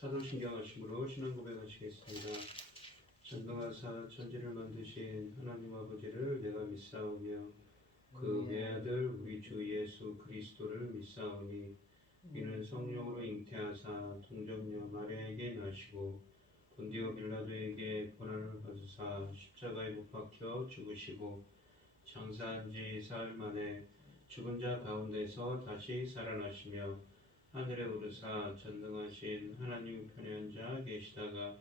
사도신경하심으로 신앙 고백하시겠습니다. 전능하사 천지를 만드신 하나님 아버지를 내가 믿사오며 그 외아들 우리 주 예수 그리스도를 믿사오니 이는 성령으로 잉태하사 동정녀 마리아에게 나시고 본디오 빌라도에게 고난을 받으사 십자가에 못 박혀 죽으시고 장사한 지 사흘 만에 죽은 자 가운데서 다시 살아나시며 하늘에 오르사 전능하신 하나님 편에 앉아 계시다가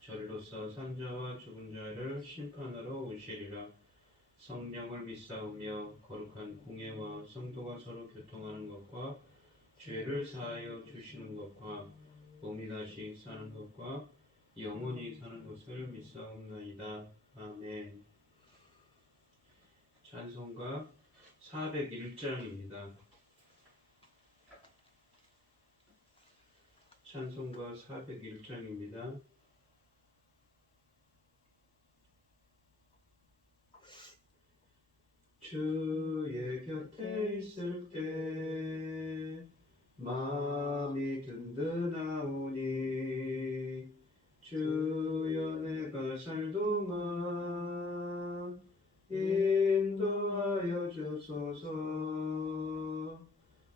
저리로서 산자와 죽은 자를 심판하러 오시리라. 성령을 믿사오며 거룩한 공예와 성도가 서로 교통하는 것과 죄를 사하여 주시는 것과 몸이 다시 사는 것과 영원히 사는 것을 믿사옵나이다. 아멘. 찬송가 401장입니다. 찬송가 401장입니다. 주의 곁에 있을 때 마음이 든든하오니 주여 내가 살동안 인도하여 주소서.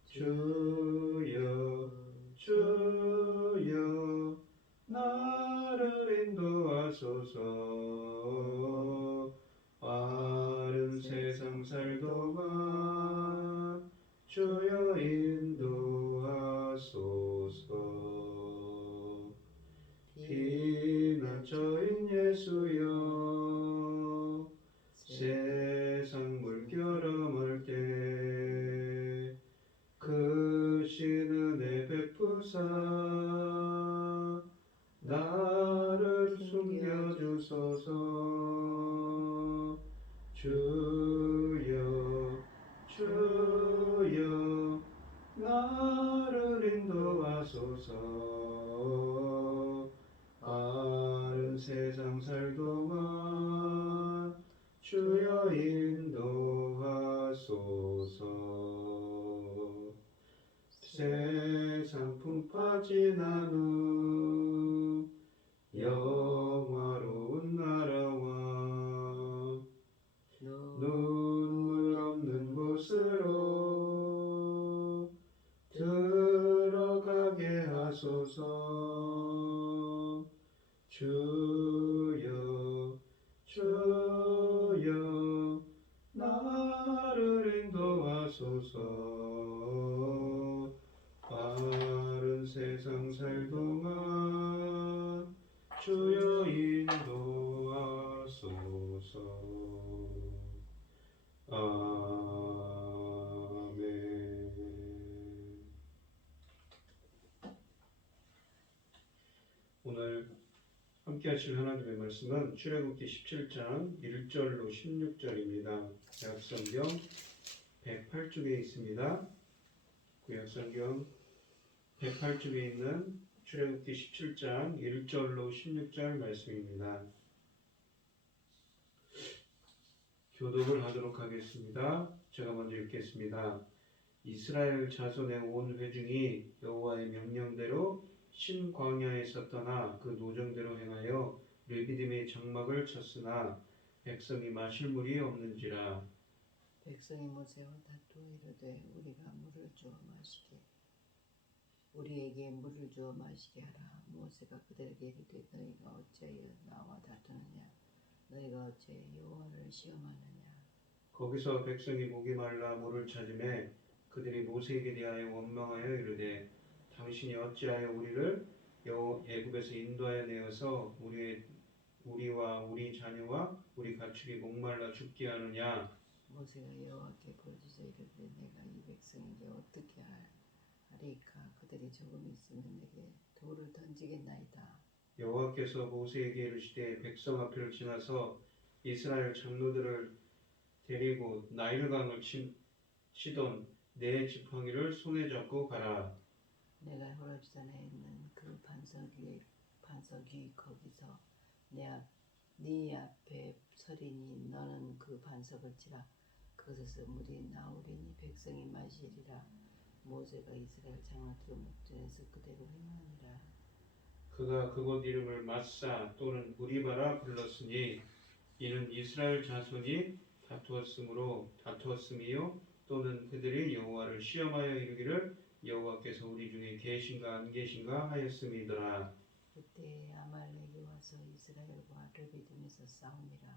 주여 주여 나를 인도하소서. 빠른 세상 살동안 주여 인도하소서. 피난처인 예수여 세상 물결험할 때 크신 은혜 베푸사 나를 숨겨주소서. 주여 주여 나를 인도하소서. 빠른 세상 살동안 주여 인도하소서. 세상 풍파 지난 후 영화로운 나라와 눈물 없는 곳으로 들어가게 하소서. 주여 주여 나를 인도하소서. 빠른 세상 살 동안 주여 인도하소서. 아멘. 오늘 함께 하실 하나님의 말씀은 출애굽기 17장 1절로 16절입니다. 구약성경 108쪽에 있습니다. 구약성경 108쪽에 있는 출애굽기 17장 1절로 16절 말씀입니다. 교독을 하도록 하겠습니다. 제가 먼저 읽겠습니다. 이스라엘 자손의 온 회중이 여호와의 명령대로 신광야에서 떠나 그 노정대로 행하여 르비딤의 장막을 쳤으나 백성이 마실 물이 없는지라. 백성이 모세와 다투어 이르되 우리가 물을 주어 마시게 우리에게 물을 주어 마시게 하라. 모세가 그들에게 이르되 너희가 어찌하여 나와 다투느냐. 너희가 어찌하여 여호와를 시험하느냐. 거기서 백성이 목이 말라 물을 찾으매 그들이 모세에게 대하여 원망하여 이르되 당신이 어찌하여 우리를 애굽에서 인도하여 내어서 우리와 우리 자녀와 우리 가축이 목말라 죽게 하느냐. 모세가 여호와께 부르짖어 이르되 내가 이 백성에게 어떻게 하리까. 그들이 조금 있으면 내게 돌을 던지겠나이다. 여호와께서 모세에게 이르시되 백성 앞을 지나서 이스라엘 장로들을 데리고 나일강을 치던 네 지팡이를 손에 잡고 가라. 내가 호렙산에 있는 그 반석 위 거기서 네 앞에 서리니 너는 그 반석을 치라. 그것에서 물이 나오리니 백성이 마시리라. 모세가 이스라엘 장로들을 목전에서 그대로 행하니라. 그가 그곳 이름을 마사 또는 무리바라 불렀으니 이는 이스라엘 자손이 다투었음이요 또는 그들이 여호와를 시험하여 이르기를 여호와께서 우리 중에 계신가 안 계신가 하였음이더라. 그때 아말렉이 와서 이스라엘과 르비딤에서 싸우니라.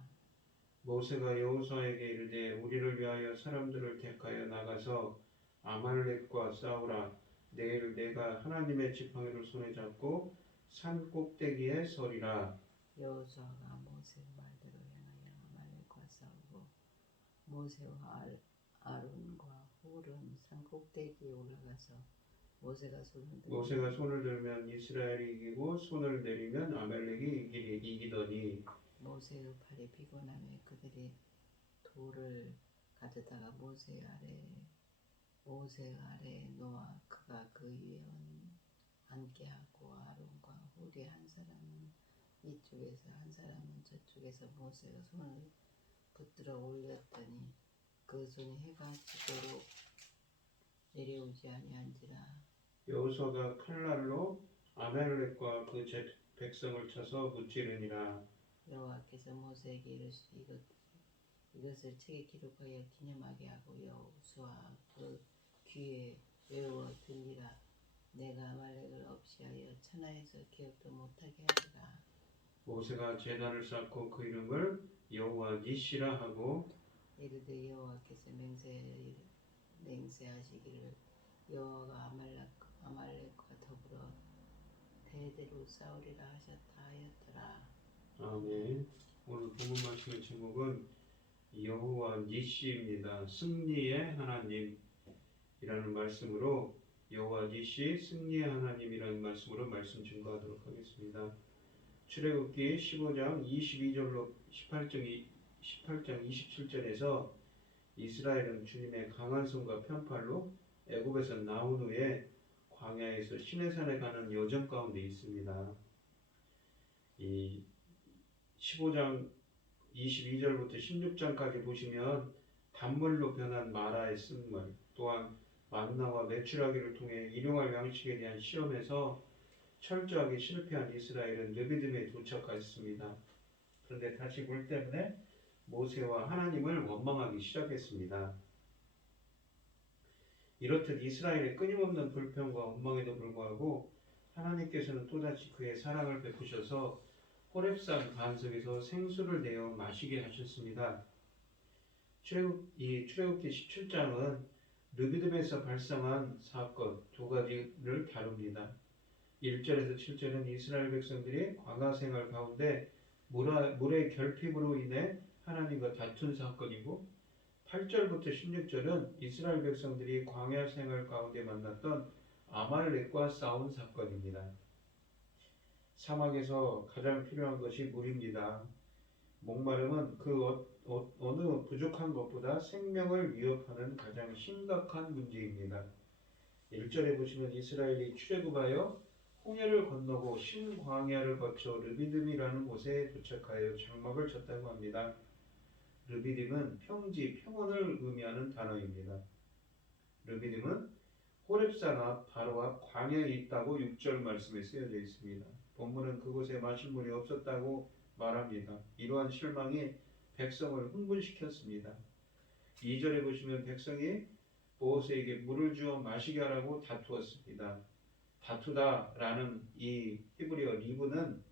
모세가 여호수아에게 이르되 우리를 위하여 사람들을 택하여 나가서 아말렉과 싸우라. 내일 내가 하나님의 지팡이를 손에 잡고 산 꼭대기에 서리라. 여호수아가 모세 말대로 행하여 아말렉과 싸우고 모세와 아론과 훌은 산 꼭대기에 올라가서 모세가 손을 들면 이스라엘이 이기고 손을 내리면 아말렉이 이기더니 모세의 팔이 피곤함에 그들이 돌을 가져다가 모세 아래에 놓아 그가 그 위에 앉게 하고 아론과 훌이 한 사람은 이쪽에서 한 사람은 저쪽에서 모세가 손을 붙들어 올렸더니 그 손이 해가 지도록 내려오지 아니한지라. 여호수아가 칼날로 아말렉과 그 백성을 쳐서 무찌르니라. 여호와께서 모세에게 이르시되 이것을 책에 기록하여 기념하게 하고 여호수아 그 귀에 외워 들리라. 내가 아말렉을 없이하여 천하에서 기억도 못하게 하리라. 모세가 제단을 쌓고 그 이름을 여호와 니시라 하고 이르되 여호와께서 맹세하시기를 여호와가 아말렉과 더불어 대대로 싸우리라 하셨다 하였더라. 아멘. 오늘 본문 말씀의 제목은 여호와 니시입니다. 승리의 하나님이라는 말씀으로 여호와 니시 승리의 하나님이라는 말씀으로 말씀 증거하도록 하겠습니다. 출애굽기 15장 22절로 18장 27절에서 이스라엘은 주님의 강한 손과 편팔로 애굽에서 나온 후에 광야에서 시내산에 가는 여정 가운데 있습니다. 이 15장 22절부터 16장까지 보시면 단물로 변한 마라의 쓴물, 또한 만나와 메추라기를 통해 일용할 양식에 대한 시험에서 철저하게 실패한 이스라엘은 르비딤에 도착했습니다. 그런데 다시 물 때문에 모세와 하나님을 원망하기 시작했습니다. 이렇듯 이스라엘의 끊임없는 불평과 원망에도 불구하고 하나님께서는 또다시 그의 사랑을 베푸셔서 호렙산 반석에서 생수를 내어 마시게 하셨습니다. 출애굽기 17장은 르비딤에서 발생한 사건 두 가지를 다룹니다. 1절에서 7절은 이스라엘 백성들이 광야 생활 가운데 물의 결핍으로 인해 하나님과 다툰 사건이고 8절부터 16절은 이스라엘 백성들이 광야 생활 가운데 만났던 아말렉과 싸운 사건입니다. 사막에서 가장 필요한 것이 물입니다. 목마름은 그 어느 부족한 것보다 생명을 위협하는 가장 심각한 문제입니다. 1절에 보시면 이스라엘이 출애굽하여 홍해를 건너고 신광야를 거쳐 르비딤이라는 곳에 도착하여 장막을 쳤다고 합니다. 르비딤은 평지, 평원을 의미하는 단어입니다. 르비딤은 호렙산 앞 바로 앞 광야에 있다고 6절 말씀에 쓰여져 있습니다. 본문은 그곳에 마실 물이 없었다고 말합니다. 이러한 실망이 백성을 흥분시켰습니다. 2절에 보시면 백성이 모세에게 물을 주어 마시게 하라고 다투었습니다. 다투다라는 이 히브리어 리브는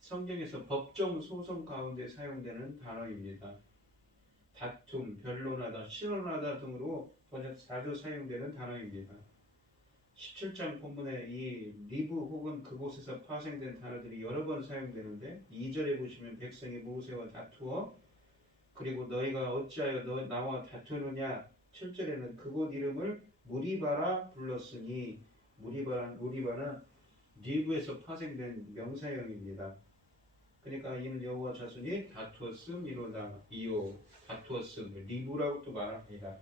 성경에서 법정 소송 가운데 사용되는 단어입니다. 다툼, 변론하다, 신원하다 등으로 자주 사용되는 단어입니다. 17장 본문에 이 리브 혹은 그곳에서 파생된 단어들이 여러 번 사용되는데 2절에 보시면 백성이 모세와 다투어 그리고 너희가 어찌하여 나와 다투느냐 7절에는 그곳 이름을 무리바라 불렀으니 무리바는 리브에서 파생된 명사형입니다. 그러니까 이는 여호와 자손이 다투었음이로다. 다투었음 리브라고 또 말합니다.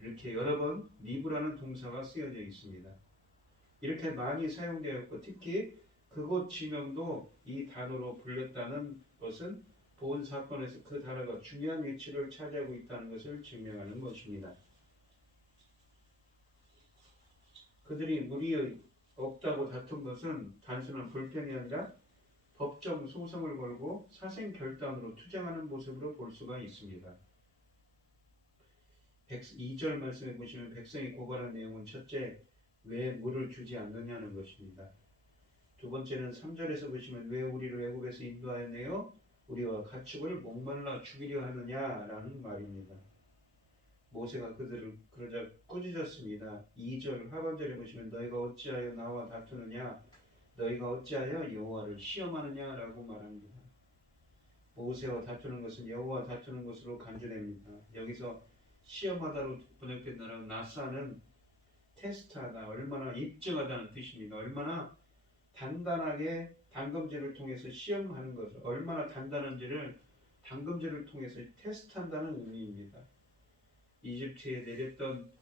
이렇게 여러 번 리브라는 동사가 쓰여져 있습니다. 이렇게 많이 사용되었고 특히 그곳 지명도 이 단어로 불렸다는 것은 본 사건에서 그 단어가 중요한 위치를 차지하고 있다는 것을 증명하는 것입니다. 그들이 없다고 다툰 것은 단순한 불평이 아니라 법정 소송을 걸고 사생 결단으로 투쟁하는 모습으로 볼 수가 있습니다. 2절 말씀에 보시면 백성이 고발한 내용은 첫째, 왜 물을 주지 않느냐는 것입니다. 두 번째는 3절에서 보시면 왜 우리를 애굽에서 인도하여 내어 우리와 가축을 목말라 죽이려 하느냐라는 말입니다. 모세가 그들을 그러자 꾸짖었습니다. 2절 하반절에 보시면 너희가 어찌하여 나와 다투느냐, 너희가 어찌하여 여호와를 시험하느냐라고 말합니다. 모세와 다투는 것은 여호와 다투는 것으로 간주됩니다. 여기서 시험하다로 번역된 나사는 테스트하다, 얼마나 입증하다는 뜻입니다. 얼마나 단단하게 담금질을 통해서 시험하는 것을, 얼마나 단단한지를 담금질을 통해서 테스트한다는 의미입니다. 이집트에 내렸던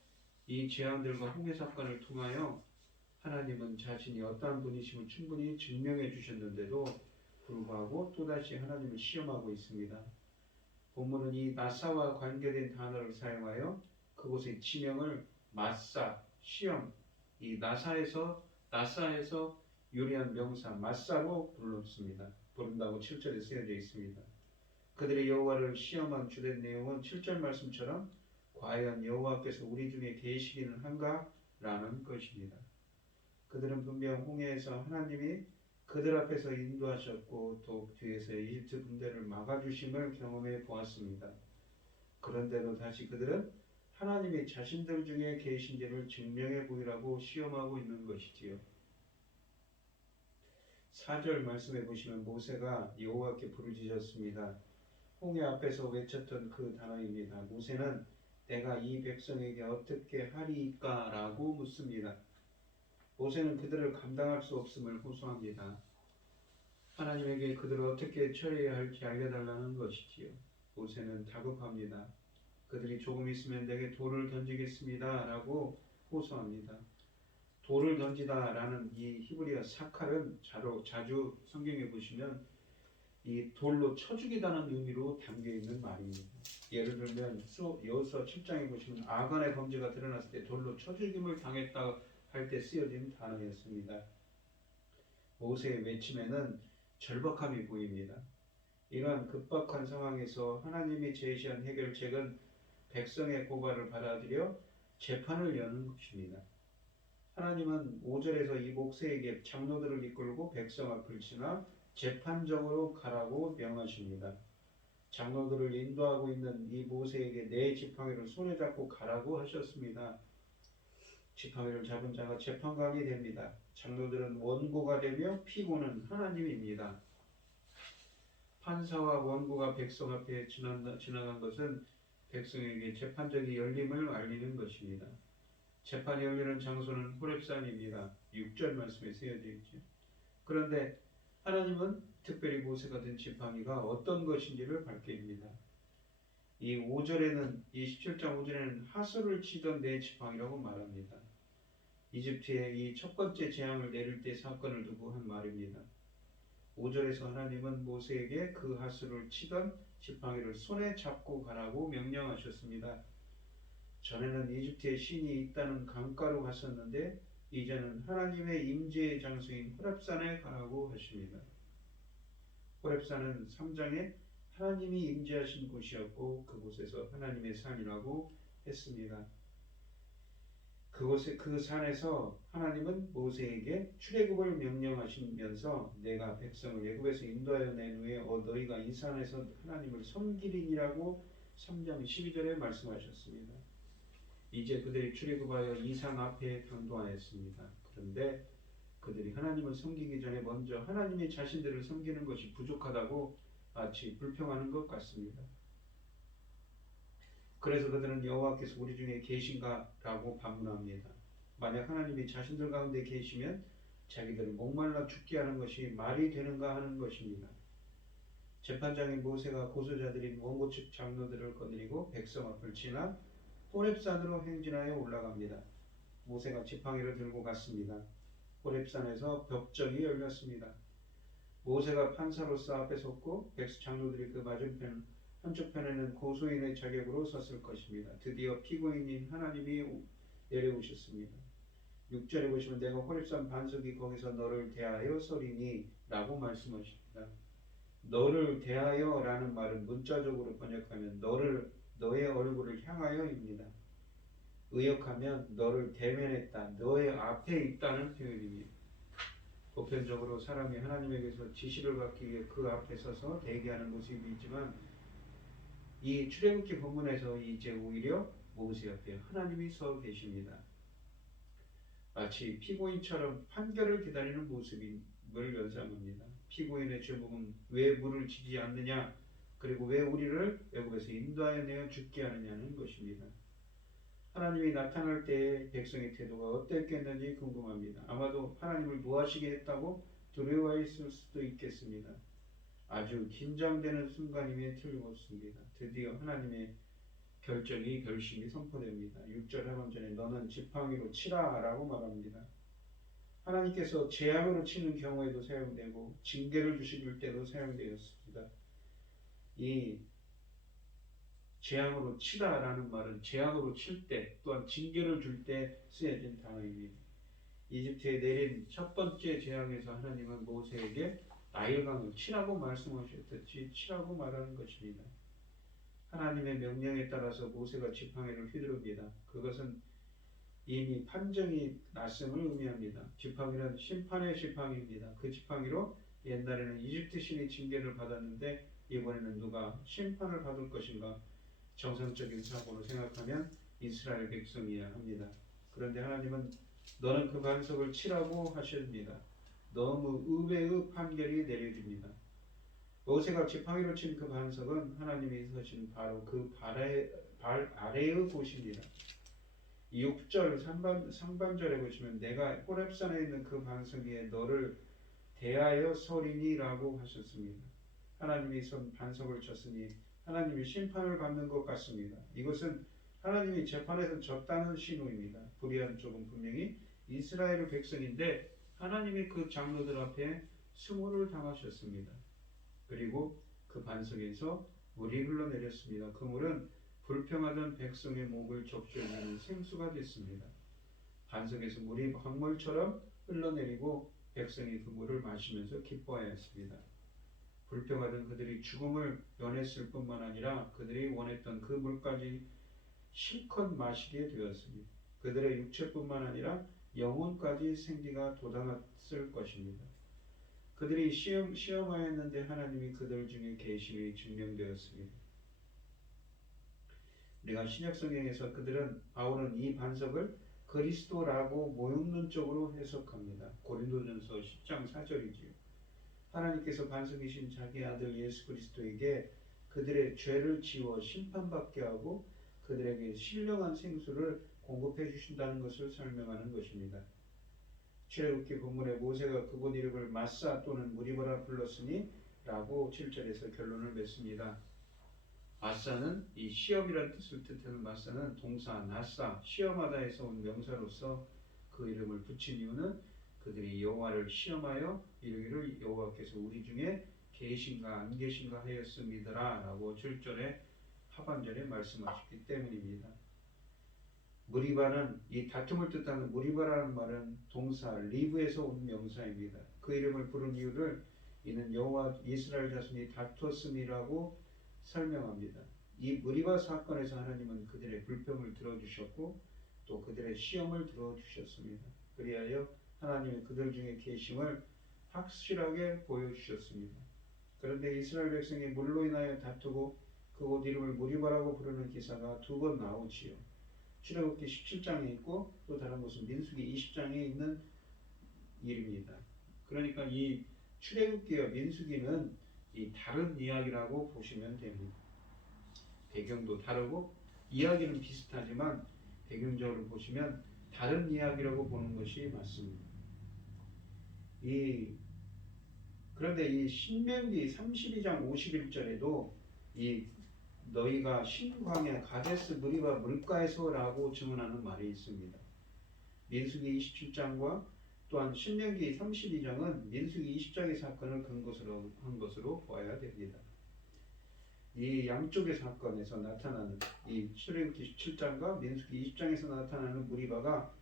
이 재앙들과 홍해 사건을 통하여 하나님은 자신이 어떠한 분이심을 충분히 증명해 주셨는데도 불구하고 또다시 하나님을 시험하고 있습니다. 본문은 이 나사와 관계된 단어를 사용하여 그곳의 지명을 마사, 시험, 이 나사에서 유래한 명사 마사로 부른다고 7절에 쓰여져 있습니다. 그들의 여호와를 시험한 주된 내용은 7절 말씀처럼 과연 여호와께서 우리 중에 계시기는 한가? 라는 것입니다. 그들은 분명 홍해에서 하나님이 그들 앞에서 인도하셨고 또 뒤에서 이집트 군대를 막아주심을 경험해 보았습니다. 그런데도 다시 그들은 하나님이 자신들 중에 계신지를 증명해 보이라고 시험하고 있는 것이지요. 4절 말씀해 보시면 모세가 여호와께 부르짖었습니다. 홍해 앞에서 외쳤던 그 단어입니다. 모세는 내가 이 백성에게 어떻게 하리이까? 라고 묻습니다. 모세는 그들을 감당할 수 없음을 호소합니다. 하나님에게 그들을 어떻게 처리해야 할지 알려달라는 것이지요. 모세는 다급합니다. 그들이 조금 있으면 내게 돌을 던지겠습니다. 라고 호소합니다. 돌을 던지다 라는 이 히브리어 사칼은 자주 성경에 보시면 이 돌로 쳐 죽이다는 의미로 담겨 있는 말입니다. 예를 들면 여호수아 7장에 보시면 아간의 범죄가 드러났을 때 돌로 쳐 죽임을 당했다 할 때 쓰여진 단어였습니다. 모세의 외침에는 절박함이 보입니다. 이러한 급박한 상황에서 하나님이 제시한 해결책은 백성의 고발을 받아들여 재판을 여는 것입니다. 하나님은 5절에서 이 목사에게 장로들을 이끌고 백성 앞을 지나 재판정으로 가라고 명하십니다. 장로들을 인도하고 있는 이 모세에게 네 지팡이를 손에 잡고 가라고 하셨습니다. 지팡이를 잡은 자가 재판관이 됩니다. 장로들은 원고가 되며 피고는 하나님입니다. 판사와 원고가 백성 앞에 지나간 것은 백성에게 재판정이 열림을 알리는 것입니다. 재판이 열리는 장소는 호렙산입니다. 6절 말씀에 쓰여져 있죠. 그런데 하나님은 특별히 모세가 든 지팡이가 어떤 것인지를 밝힙니다. 이 17장 5절에는 하수를 치던 네 지팡이라고 말합니다. 이집트의 이 첫 번째 재앙을 내릴 때 사건을 두고 한 말입니다. 5절에서 하나님은 모세에게 그 하수를 치던 지팡이를 손에 잡고 가라고 명령하셨습니다. 전에는 이집트에 신이 있다는 강가로 갔었는데 이제는 하나님의 임재의 장소인 호렙산에 가라고 하십니다. 호렙산은 3장에 하나님이 임재하신 곳이었고 그곳에서 하나님의 산이라고 했습니다. 그 산에서 하나님은 모세에게 출애굽을 명령하시면서 내가 백성을 애굽에서 인도하여 낸 후에 너희가 이 산에서 하나님을 섬기리니라고 3장 12절에 말씀하셨습니다. 이제 그들이 출애굽하여 이 산 앞에 당도하였습니다. 그런데 그들이 하나님을 섬기기 전에 먼저 하나님이 자신들을 섬기는 것이 부족하다고 마치 불평하는 것 같습니다. 그래서 그들은 여호와께서 우리 중에 계신가? 라고 반문합니다. 만약 하나님이 자신들 가운데 계시면 자기들을 목말라 죽게 하는 것이 말이 되는가 하는 것입니다. 재판장인 모세가 고소자들인 원고 측 장로들을 거느리고 백성 앞을 지나 호렙산으로 행진하여 올라갑니다. 모세가 지팡이를 들고 갔습니다. 호렙산에서 법정이 열렸습니다. 모세가 판사로서 앞에 섰고 백성 장로들이 그 맞은편 한쪽편에는 고소인의 자격으로 섰을 것입니다. 드디어 피고인인 하나님이 내려오셨습니다. 6절에 보시면 내가 호렙산 반석이 거기서 너를 대하여 서리니 라고 말씀하십니다. 너를 대하여 라는 말은 문자적으로 번역하면 너의 얼굴을 향하여입니다. 의역하면 너를 대면했다, 너의 앞에 있다는 표현입니다. 보편적으로 사람이 하나님에게서 지시를 받기 위해 그 앞에 서서 대기하는 모습이 있지만 이 출애굽기 본문에서 이제 오히려 모세 옆에 하나님이 서 계십니다. 마치 피고인처럼 판결을 기다리는 모습을 연상합니다. 피고인의 죄목은 왜 물을 지지 않느냐, 그리고 왜 우리를 애굽에서 인도하여 내어 죽게 하느냐는 것입니다. 하나님이 나타날 때의 백성의 태도가 어땠겠는지 궁금합니다. 아마도 하나님을 노하시게 했다고 두려워했을 수도 있겠습니다. 아주 긴장되는 순간임에 틀림없습니다. 드디어 하나님의 결심이 선포됩니다. 6절 하반절에 너는 지팡이로 치라 라고 말합니다. 하나님께서 재앙으로 치는 경우에도 사용되고 징계를 주실 때도 사용되었습니다. 이 재앙으로 치다 라는 말은 재앙으로 칠 때 또한 징계를 줄 때 쓰여진 단어입니다. 이집트에 내린 첫 번째 재앙에서 하나님은 모세에게 나일강을 치라고 말씀하셨듯이 치라고 말하는 것입니다. 하나님의 명령에 따라서 모세가 지팡이를 휘두릅니다. 그것은 이미 판정이 났음을 의미합니다. 지팡이는 심판의 지팡이입니다. 그 지팡이로 옛날에는 이집트 신이 징계를 받았는데 이번에는 누가 심판을 받을 것인가 정상적인 사고로 생각하면 이스라엘 백성이어야 합니다. 그런데 하나님은 너는 그 반석을 치라고 하십니다. 너무 의외의 판결이 내려집니다. 모세가 지팡이로 친 그 반석은 하나님이 서신 바로 그 발 아래의 곳입니다. 6절 상반절에 보시면 내가 호렙산에 있는 그 반석 위에 너를 대하여 서리니 라고 하셨습니다. 하나님이 선 반석을 쳤으니 하나님이 심판을 받는 것 같습니다. 이것은 하나님이 재판에서 졌다는 신호입니다. 불의한 쪽은 분명히 이스라엘 백성인데 하나님이 그 장로들 앞에 수모를 당하셨습니다. 그리고 그 반석에서 물이 흘러내렸습니다. 그 물은 불평하던 백성의 목을 적셔주는 생수가 됐습니다. 반석에서 물이 강물처럼 흘러내리고 백성이 그 물을 마시면서 기뻐하였습니다. 불평하던 그들이 죽음을 원했을 뿐만 아니라 그들이 원했던 그 물까지 실컷 마시게 되었습니다. 그들의 육체뿐만 아니라 영혼까지 생기가 돋아났을 것입니다. 그들이 시험하였는데 하나님이 그들 중에 계심이 증명되었습니다. 우리가 신약성경에서 바울은 이 반석을 그리스도라고 모욕론적으로 해석합니다. 고린도전서 10장 4절이지요. 하나님께서 반석이신 자기 아들 예수 그리스도에게 그들의 죄를 지워 심판받게 하고 그들에게 신령한 생수를 공급해 주신다는 것을 설명하는 것입니다. 출애굽기 본문에 모세가 그곳 이름을 마사 또는 무리바라 불렀으니 라고 7절에서 결론을 맺습니다. 마사는 이 시험이라는 뜻을 뜻하는 마사는 동사 나사 시험하다에서 온 명사로서 그 이름을 붙인 이유는 그들이 여호와를 시험하여 이르기를 여호와께서 우리 중에 계신가 안 계신가 하였습니다 라고 7절에 하반절에 말씀하셨기 때문입니다. 무리바는 이 다툼을 뜻하는 무리바라는 말은 동사 리브에서 온 명사입니다. 그 이름을 부른 이유를 이는 여호와 이스라엘 자손이 다퉜음이라고 설명합니다. 이 무리바 사건에서 하나님은 그들의 불평을 들어주셨고 또 그들의 시험을 들어주셨습니다. 그리하여 하나님은 그들 중에 계심을 확실하게 보여주셨습니다. 그런데 이스라엘 백성이 물로 인하여 다투고 그곳 이름을 무리바라고 부르는 기사가 두 번 나오지요. 출애굽기 17장에 있고 또 다른 곳은 민수기 20장에 있는 일입니다. 그러니까 이 출애굽기와 민수기는 이 다른 이야기라고 보시면 됩니다. 배경도 다르고 이야기는 비슷하지만 배경적으로 보시면 다른 이야기라고 보는 것이 맞습니다. 그런데 이 신명기 32장 51절에도 이 너희가 신광야 가데스 무리바 물가에서라고 증언하는 말이 있습니다. 민수기 27장과 또한 신명기 32장은 민수기 20장의 사건을 근거로 한 것으로 보아야 됩니다. 이 양쪽의 사건에서 나타나는 이 출애굽기 17장과 민수기 20장에서 나타나는 무리바가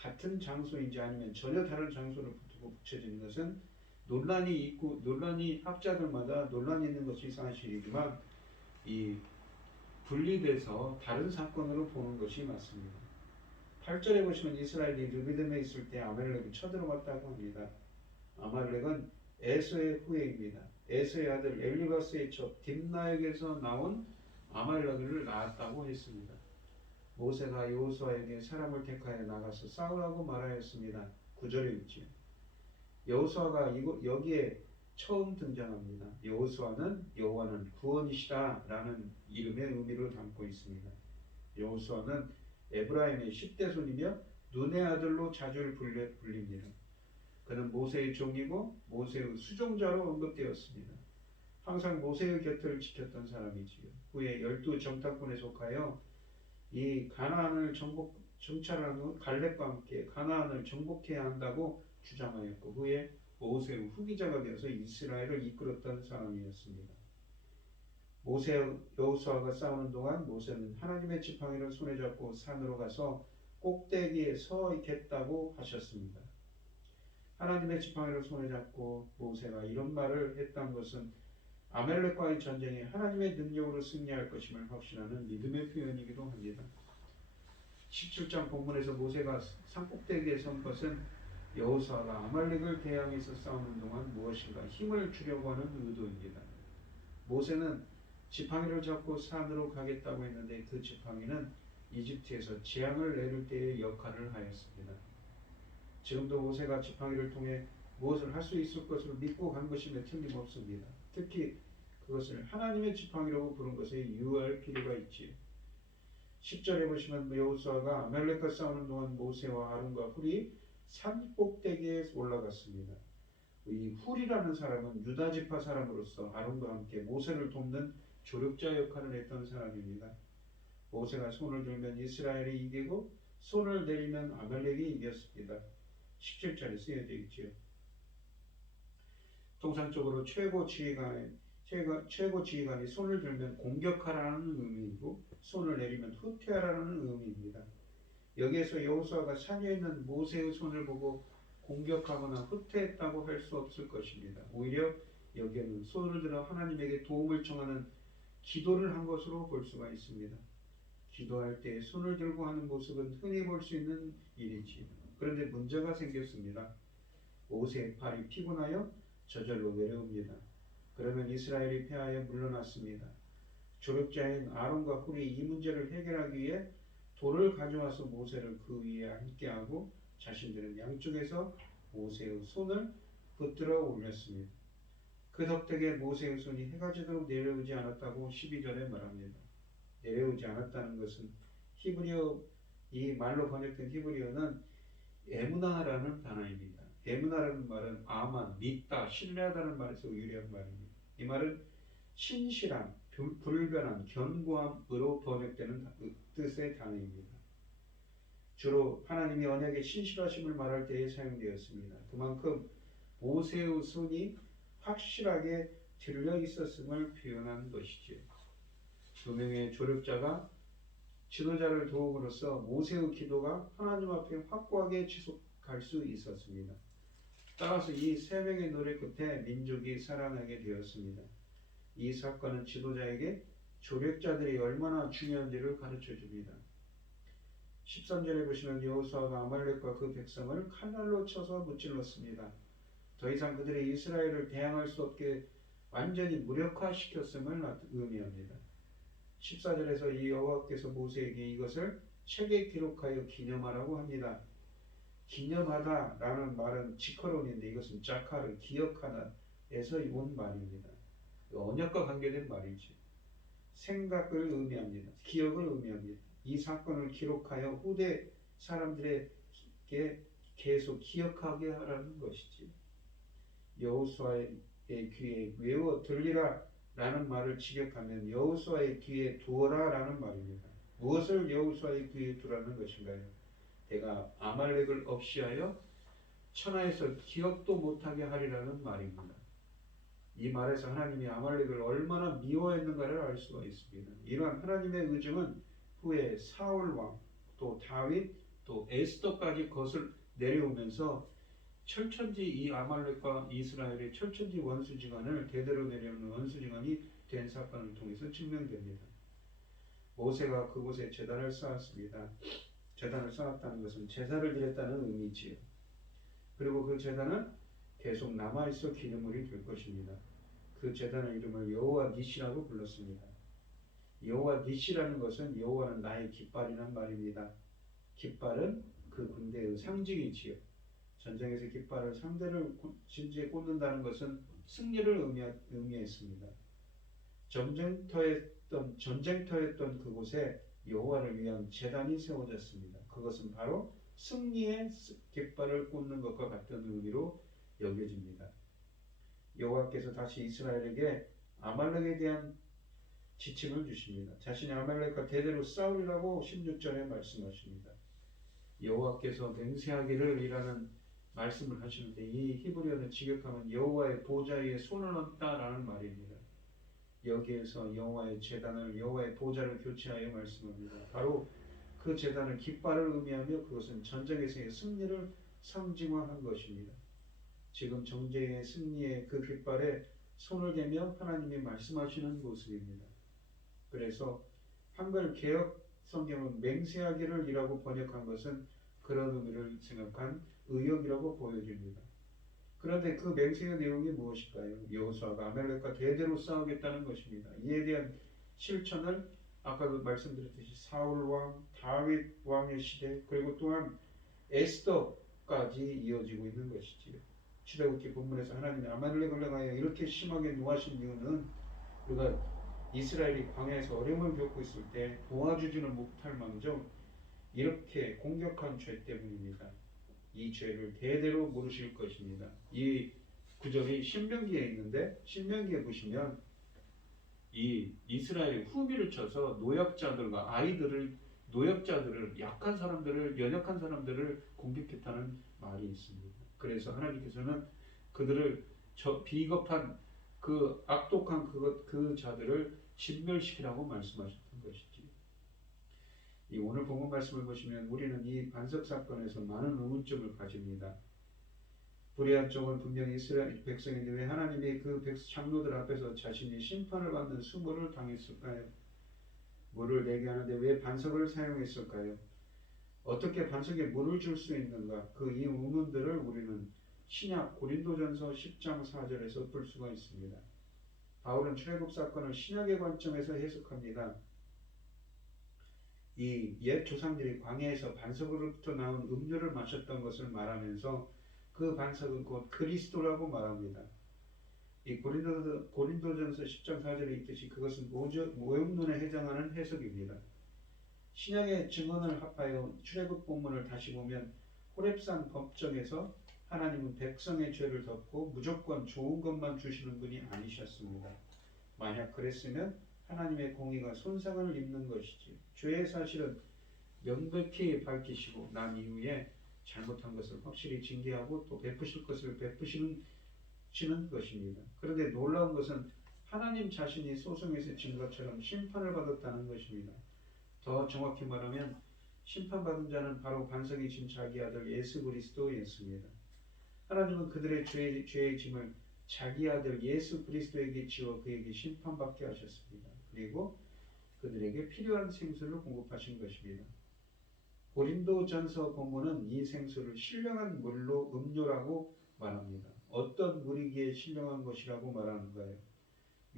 같은 장소인지 아니면 전혀 다른 장소를 두고 붙여지는 것은 논란이 학자들마다 논란이 있는 것이 사실이지만 이 분리돼서 다른 사건으로 보는 것이 맞습니다. 8절에 보시면 이스라엘이 르비딤에 있을 때 아말렉이 쳐들어갔다고 합니다. 아말렉은 에서의 후예입니다. 에서의 아들 엘리바스의 첩 딥나에게서 나온 아말렉을 낳았다고 했습니다. 모세가 여호수아에게 사람을 택하여 나가서 싸우라고 말하였습니다. 9절에 있지요. 여호수아가 여기에 처음 등장합니다. 여호와는 구원이시다 라는 이름의 의미를 담고 있습니다. 여호수아는 에브라임의 10대 손이며 눈의 아들로 자주 불립니다. 그는 모세의 종이고 모세의 수종자로 언급되었습니다. 항상 모세의 곁을 지켰던 사람이지요. 후에 12정탐꾼에 속하여 이 가나안을 정찰하는 갈렙과 함께 가나안을 정복해야 한다고 주장하였고 후에 모세의 후기자가 되어서 이스라엘을 이끌었던 사람이었습니다. 여호수아가 싸우는 동안 모세는 하나님의 지팡이를 손에 잡고 산으로 가서 꼭대기에 서 있겠다고 하셨습니다. 하나님의 지팡이를 손에 잡고 모세가 이런 말을 했던 것은 아말렉과의 전쟁에 하나님의 능력으로 승리할 것임을 확신하는 믿음의 표현이기도 합니다. 17장 본문에서 모세가 산꼭대기에 선 것은 여호수아가 아말렉을 대항해서 싸우는 동안 무엇인가 힘을 주려고 하는 의도입니다. 모세는 지팡이를 잡고 산으로 가겠다고 했는데 그 지팡이는 이집트에서 재앙을 내릴 때의 역할을 하였습니다. 지금도 모세가 지팡이를 통해 무엇을 할 수 있을 것을 믿고 간 것임에 틀림없습니다. 특히 그것을 하나님의 지팡이라고 부른 것에 유의할 필요가 있지요. 10절에 보시면 여호수아가 아말렉과 싸우는 동안 모세와 아론과 훌이 산 꼭대기에 올라갔습니다. 이 훌이라는 사람은 유다 지파 사람으로서 아론과 함께 모세를 돕는 조력자 역할을 했던 사람입니다. 모세가 손을 들면 이스라엘이 이기고 손을 내리면 아말렉이 이겼습니다. 17절에 쓰여져 있지요. 통상적으로 최고 지휘관이 손을 들면 공격하라는 의미이고 손을 내리면 후퇴하라는 의미입니다. 여기에서 여호수아가 산 위에 있는 모세의 손을 보고 공격하거나 후퇴했다고 할 수 없을 것입니다. 오히려 여기에는 손을 들어 하나님에게 도움을 청하는 기도를 한 것으로 볼 수가 있습니다. 기도할 때 손을 들고 하는 모습은 흔히 볼 수 있는 일이지요. 그런데 문제가 생겼습니다. 모세의 팔이 피곤하여 저절로 내려옵니다. 그러면 이스라엘이 패하여 물러났습니다. 조력자인 아론과 훌이 이 문제를 해결하기 위해 돌을 가져와서 모세를 그 위에 앉게 하고 자신들은 양쪽에서 모세의 손을 붙들어 올렸습니다. 그 덕택에 모세의 손이 해가 지도록 내려오지 않았다고 12절에 말합니다. 내려오지 않았다는 것은 히브리어, 이 말로 번역된 히브리어는 에무나라는 단어입니다. 에무나라는 말은 아만, 믿다, 신뢰하다는 말에서 유래한 말입니다. 이 말은 신실함, 불변함, 견고함으로 번역되는 뜻의 단어입니다. 주로 하나님이 언약의 신실하심을 말할 때에 사용되었습니다. 그만큼 모세의 손이 확실하게 들려 있었음을 표현한 것이지요. 두 명의 조력자가 지도자를 도움으로써 모세의 기도가 하나님 앞에 확고하게 지속할 수 있었습니다. 따라서 이 세 명의 노래 끝에 민족이 살아나게 되었습니다. 이 사건은 지도자에게 조력자들이 얼마나 중요한지를 가르쳐 줍니다. 13절에 보시면 여호수아가 아말렉과 그 백성을 칼날로 쳐서 무찔렀습니다. 더 이상 그들이 이스라엘을 대항할 수 없게 완전히 무력화시켰음을 의미합니다. 14절에서 이 여호와께서 모세에게 이것을 책에 기록하여 기념하라고 합니다. 기념하다라는 말은 지커론인데 이것은 자카르, 기억하다에서 온 말입니다. 언약과 관계된 말이죠. 생각을 의미합니다. 기억을 의미합니다. 이 사건을 기록하여 후대 사람들에게 계속 기억하게 하라는 것이지. 여호수아의 귀에 외워 들리라 라는 말을 직역하면 여호수아의 귀에 두어라 라는 말입니다. 무엇을 여호수아의 귀에 두라는 것인가요? 내가 아말렉을 없이하여 천하에서 기억도 못하게 하리라는 말입니다. 이 말에서 하나님이 아말렉을 얼마나 미워했는가를 알 수가 있습니다. 이러한 하나님의 의중은 후에 사울 왕, 또 다윗, 또 에스더까지 그것을 내려오면서 철천지 이 아말렉과 이스라엘의 철천지 원수지간을 대대로 내려오는 원수지간이 된 사건을 통해서 증명됩니다. 모세가 그곳에 제단을 쌓았습니다. 제단을 쌓았다는 것은 제사를 드렸다는 의미지요. 그리고 그 제단은 계속 남아있어 기념물이 될 것입니다. 그 제단의 이름을 여호와 니시라고 불렀습니다. 여호와 니시라는 것은 여호와는 나의 깃발이란 말입니다. 깃발은 그 군대의 상징이지요. 전쟁에서 깃발을 상대를 진지에 꽂는다는 것은 승리를 의미했습니다. 전쟁터였던 그곳에 여호와를 위한 제단이 세워졌습니다. 그것은 바로 승리의 깃발을 꽂는 것과 같은 의미로 여겨집니다. 여호와께서 다시 이스라엘에게 아말렉에 대한 지침을 주십니다. 자신이 아말렉과 대대로 싸우리라고 16절에 말씀하십니다. 여호와께서 맹세하기를 이라는 말씀을 하시는데 이 히브리어는 직역하면 여호와의 보좌 위에 손을 얹다라는 말입니다. 여기에서 여호와의 제단을 여호와의 보좌를 교체하여 말씀합니다. 바로 그 제단은 깃발을 의미하며 그것은 전쟁에서의 승리를 상징화한 것입니다. 지금 정제의 승리의 그 깃발에 손을 대며 하나님이 말씀하시는 모습입니다. 그래서 한글 개역 성경은 맹세하기를 이라고 번역한 것은 그런 의미를 생각한 의역이라고 보여집니다. 그런데 그 맹세의 내용이 무엇일까요? 여호수아가 아말렉과 대대로 싸우겠다는 것입니다. 이에 대한 실천을 아까도 말씀드렸듯이 사울 왕, 다윗 왕의 시대 그리고 또한 에스더까지 이어지고 있는 것이지요. 출애굽기 본문에서 하나님이 아말렉을 향하여 이렇게 심하게 노하신 이유는 우리가 이스라엘이 광야에서 어려움을 겪고 있을 때 도와주지는 못할 망정 이렇게 공격한 죄 때문입니다. 이 죄를 대대로 물으실 것입니다. 이 구절이 신명기에 있는데 신명기에 보시면 이 이스라엘이 후미를 쳐서 노약자들과 노약자들을 약한 사람들을 연약한 사람들을 공격했다는 말이 있습니다. 그래서 하나님께서는 그들을 비겁한 그 악독한 그 자들을 진멸시키라고 말씀하셨던 것이지. 이 오늘 본문 말씀을 보시면 우리는 이 반석 사건에서 많은 의문점을 가집니다. 불의한 쪽은 분명히 이스라엘 백성인데 왜 하나님이 그 장로들 앞에서 자신이 심판을 받는 수모를 당했을까요? 물을 내게 하는데 왜 반석을 사용했을까요? 어떻게 반석에 물을 줄 수 있는가? 그 이 의문들을 우리는 신약 고린도전서 10장 4절에서 볼 수가 있습니다. 바울은 출애굽 사건을 신약의 관점에서 해석합니다. 이 옛 조상들이 광야에서 반석으로부터 나온 음료를 마셨던 것을 말하면서 그 반석은 곧 그리스도라고 말합니다. 이 고린도전서 10장 4절에 있듯이 그것은 오용론에 해당하는 해석입니다. 신약의 증언을 합하여 출애굽 본문을 다시 보면 호렙산 법정에서 하나님은 백성의 죄를 덮고 무조건 좋은 것만 주시는 분이 아니셨습니다. 만약 그랬으면 하나님의 공의가 손상을 입는 것이지. 죄의 사실은 명백히 밝히시고 난 이후에 잘못한 것을 확실히 징계하고 또 베푸실 것을 베푸시는 것입니다. 그런데 놀라운 것은 하나님 자신이 소송에서 진 것처럼 심판을 받았다는 것입니다. 더 정확히 말하면 심판받은 자는 바로 반석이 진 자기 아들 예수 그리스도였습니다. 하나님은 그들의 죄의 짐을 자기 아들 예수 그리스도에게 지워 그에게 심판받게 하셨습니다. 그리고 그들에게 필요한 생수를 공급하신 것입니다. 고린도전서 본문은 이 생수를 신령한 물로 음료라고 말합니다. 어떤 물이기에 신령한 것이라고 말하는가요?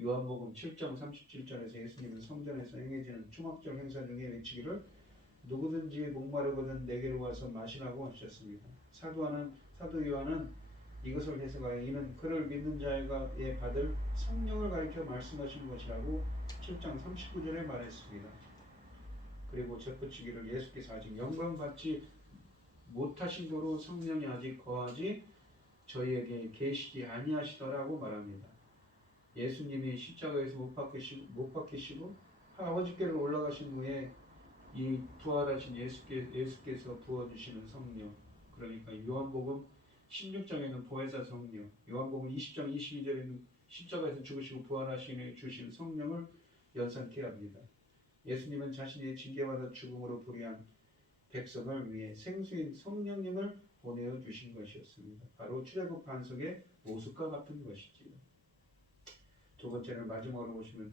요한복음 7장 37절에서 예수님은 성전에서 행해지는 초막절 행사 중에 외치기를 누구든지 목마르거든 내게로 와서 마시라고 하셨습니다. 사도 요한은 이것을 해석하여 이는 그를 믿는 자에게 받을 성령을 가리켜 말씀하신 것이라고 7장 39절에 말했습니다. 그리고 덧붙이기를 예수께서 아직 영광 받지 못하신 도로 성령이 아직 거하지 저희에게 계시지 아니하시더라고 말합니다. 예수님이 십자가에서 못 박히시고 아버지께로 올라가신 후에 이 부활하신 예수께서 부어주시는 성령, 그러니까 요한복음 16장에는 보혜사 성령, 요한복음 20장 22절에는 십자가에서 죽으시고 부활하시는 주신 성령을 연상케 합니다. 예수님은 자신의 징계받아 죽음으로 불의한 백성을 위해 생수인 성령님을 보내어 주신 것이었습니다. 바로 출애굽 반석의 모습과 같은 것이지요. 두 번째는 마지막으로 보시면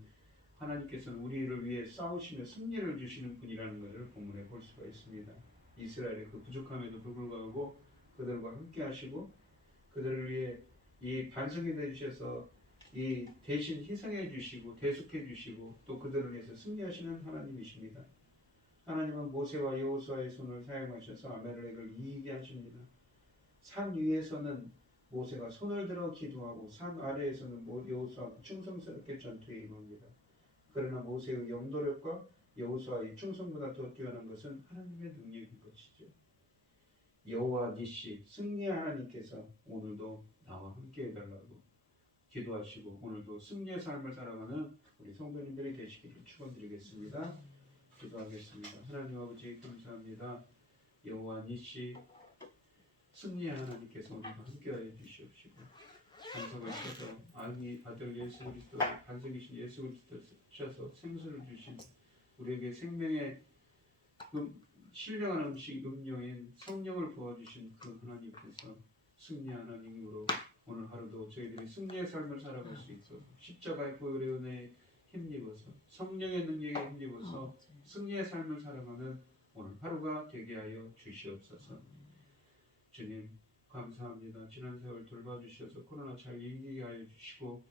하나님께서는 우리를 위해 싸우시며 승리를 주시는 분이라는 것을 본문에 볼 수가 있습니다. 이스라엘의 그 부족함에도 불구하고 그들과 함께 하시고 그들을 위해 이 반석이 되주셔서 이 대신 희생해 주시고 대속해 주시고 또 그들을 위해서 승리하시는 하나님이십니다. 하나님은 모세와 여호수아의 손을 사용하셔서 아말렉을 이기게 하십니다. 산 위에서는 모세가 손을 들어 기도하고 산 아래에서는 여호수아가 충성스럽게 전투에 임합니다. 그러나 모세의 영도력과 여호수아의 충성보다 더 뛰어난 것은 하나님의 능력인 것이죠. 여호와 니시 승리의 하나님께서 오늘도 나와 함께 해달라고 기도하시고 오늘도 승리의 삶을 살아가는 우리 성도님들이 되시기를 축원드리겠습니다. 기도하겠습니다. 하나님 아버지 감사합니다. 여호와 니시 승리의 하나님께서 오늘도 함께하여 주시옵시고 반석을 쳐서 아들 예수 그리스도 반석이신 예수 그리스도 쳐서 생수를 주신 우리에게 생명의 신령한 음식 음료인 성령을 부어주신 그 하나님께서 승리의 하나님으로 오늘 하루도 저희들이 승리의 삶을 살아갈 수 있도록 십자가의 보혈의 은혜에 힘입어서 성령의 능력에 힘입어서 승리의 삶을 살아가는 오늘 하루가 되게 하여 주시옵소서. 주님 감사합니다. 지난 세월 돌봐주셔서 코로나 잘 이기게 하여 주시고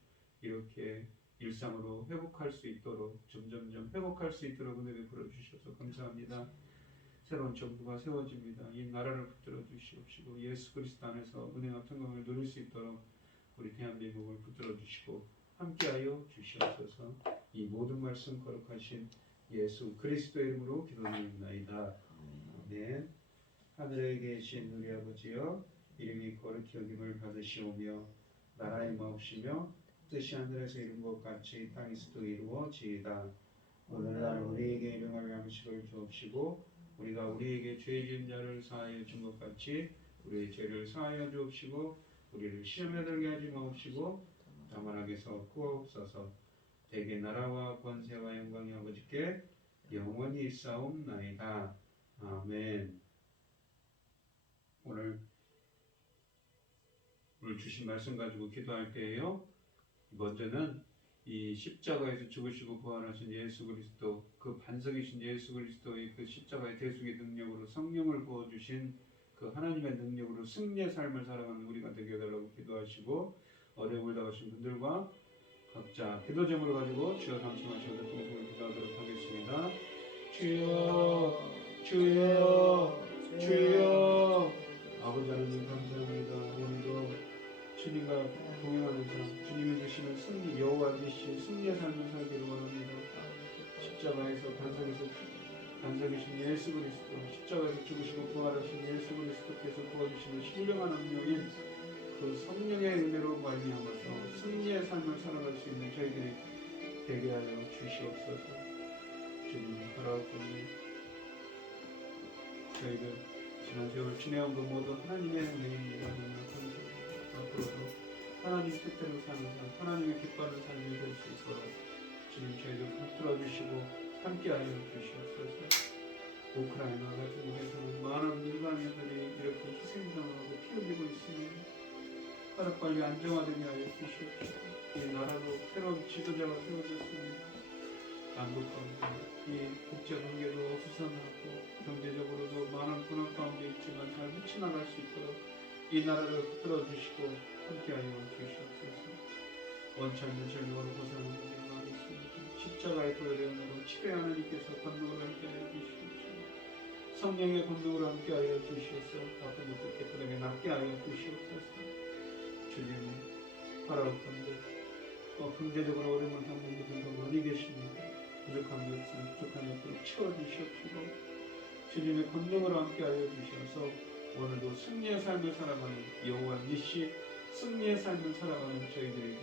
이렇게 일상으로 회복할 수 있도록 점점점 회복할 수 있도록 은혜 베풀어 주셔서 감사합니다. 새로운 정부가 세워집니다. 이 나라를 붙들어 주시옵시고 예수 그리스도 안에서 은혜와 평강을 누릴 수 있도록 우리 대한민국을 붙들어 주시고 함께하여 주시옵소서. 이 모든 말씀 거룩하신 예수 그리스도의 이름으로 기도드립니다. 아멘. 하늘에 계신 우리 아버지여 이름이 거룩히 여김을 받으시오며 나라의 마옵시며 뜻이 하늘에서 이룬 것 같이 땅에서도 이루어지이다. 오늘날 우리에게 일용할 양식을 주옵시고 우리가 우리에게 죄 지은 자를 사하여 준 것 같이 우리의 죄를 사하여 주옵시고 우리를 시험에 들게 하지 마옵시고 다만 악에서 구하옵소서. 대개 나라와 권세와 영광이 아버지께 영원히 있사옵나이다. 아멘. 오늘 주신 말씀 가지고 기도할 때에요. 먼저는 이 십자가에서 죽으시고 부활하신 예수 그리스도 그 반석이신 예수 그리스도의 그 십자가의 대속의 능력으로 성령을 부어주신 그 하나님의 능력으로 승리의 삶을 살아가는 우리가 되게 해달라고 기도하시고 어려움을 당하신 분들과 각자 기도 제목을 가지고 주여 당첨하시고 동성을 기도하도록 하겠습니다. 주여 주여 주여 아버지 하나님 감사합니다. 오늘도 주님과 동행하는 삶, 주님이 주시는 승리, 여호와 니시 승리의 삶을 살기를 원합니다. 십자가에서 반석이신 예수 그리스도, 십자가에서 죽으시고 부활하신 예수 그리스도께서 부어주시는 신령한 음료인 그 성령의 은혜로 말미암아서 승리의 삶을 살아갈 수 있는 저희들이 되게 하여 주시옵소서. 주님 허락하옵니 저희들 지난 세월 지내온 것 모두 하나님의 은혜입니다. 감사합니다. 앞으로도 하나님 뜻대로 사는 삶, 하나님의 기뻐하는 삶이 될 수 있도록 주님 저희들 붙들어 주시고 함께하여 주시옵소서. 우크라이나 같은 곳에서는 많은 민간인들이 이렇게 희생당하고 피 흘리고 있으니 하루빨리 안정화되게 하여 주시옵소서. 이 나라도 새로운 지도자가 세워졌습니다. 남북 관계, 이 국제관계도 어수선하고 경제적으로도 많은 불안 가운데 있지만 잘 헤쳐나갈 수 있도록 이 나라를 붙들어 주시고 함께하여 주시옵소서. 원치 않는 질병으로 고생하는 분들 많이 있습니다. 십자가의 보혈의 은혜로 치료의 하나님께서 권능을 함께하여 주시옵소서. 성령의 권능으로 함께하여 주시옵소서. 아픈 것들 깨끗하게 낫게 하여 주시옵소서. 주님 바라옵건대 경제적으로 어려움을 겪는 분들도 많이 계십니다. 부족함이 없으면 부족함이 없도록 채워주시옵시고 주님의 권능으로 함께하여 주셔서 오늘도 승리의 삶을 살아가는 여호와 니시 승리의 삶을 살아가는 저희들이